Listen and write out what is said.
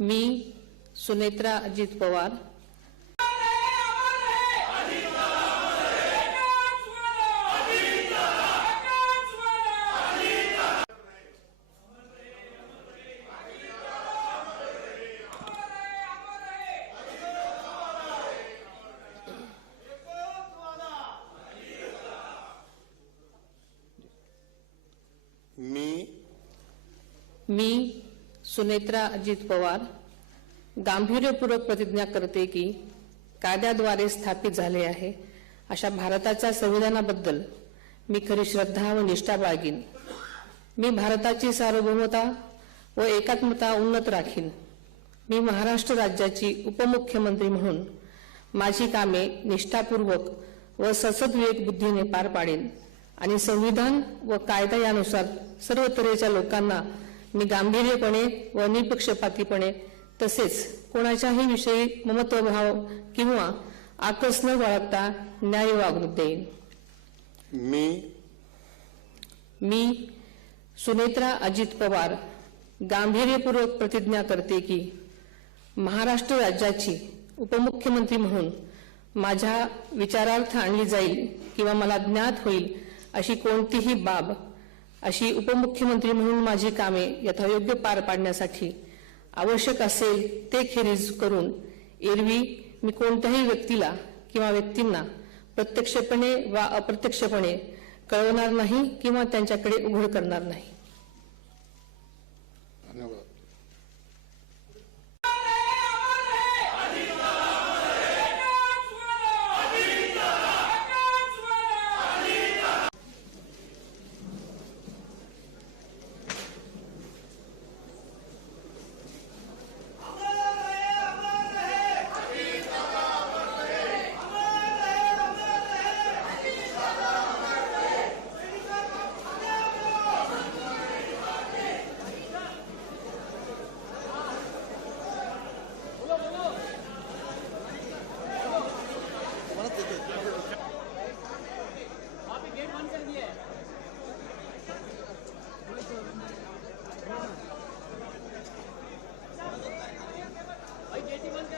मी सुनेत्रा अजित पवार मी सुनेत्रा अजित पवार गांभीर्यपूर्वक प्रतिज्ञा करते की कायद्याद्वारे स्थापित झाले आहे अशा भारताच्या संविधानाबद्दल मी खरी श्रद्धा व निष्ठा बाळगीन। मी भारताची सार्वभौमता व एकात्मता उन्नत राखीन। मी महाराष्ट्र राज्याची उपमुख्यमंत्री म्हणून माझी कामे निष्ठापूर्वक व ससद्विवेक बुद्धीने पार पाडेन आणि संविधान व कायदा यानुसार सर्व तऱ्हेच्या लोकांना मी गांभीर्यपणे व निपक्षपातीपणे तसेच कोणाच्याही विषयी ममत्वभाव किंवा आकस न बाळगता न्याय वागणूक देईन। मी सुनेत्रा अजित पवार गांभीर्यपूर्वक प्रतिज्ञा करते की महाराष्ट्र राज्याची उपमुख्यमंत्री म्हणून माझ्या विचारार्थ आणली जाईल किंवा मला ज्ञात होईल अशी कोणतीही बाब अशी उपमुख्यमंत्री म्हणून माझी कामे यथायोग्य पार पाडण्यासाठी आवश्यक असेल ते खेरीज करून एरवी मी कोणत्याही व्यक्तीला किंवा व्यक्तींना प्रत्यक्षपणे वा अप्रत्यक्षपणे कळवणार नाही किंवा त्यांच्याकडे उघड करणार नाही।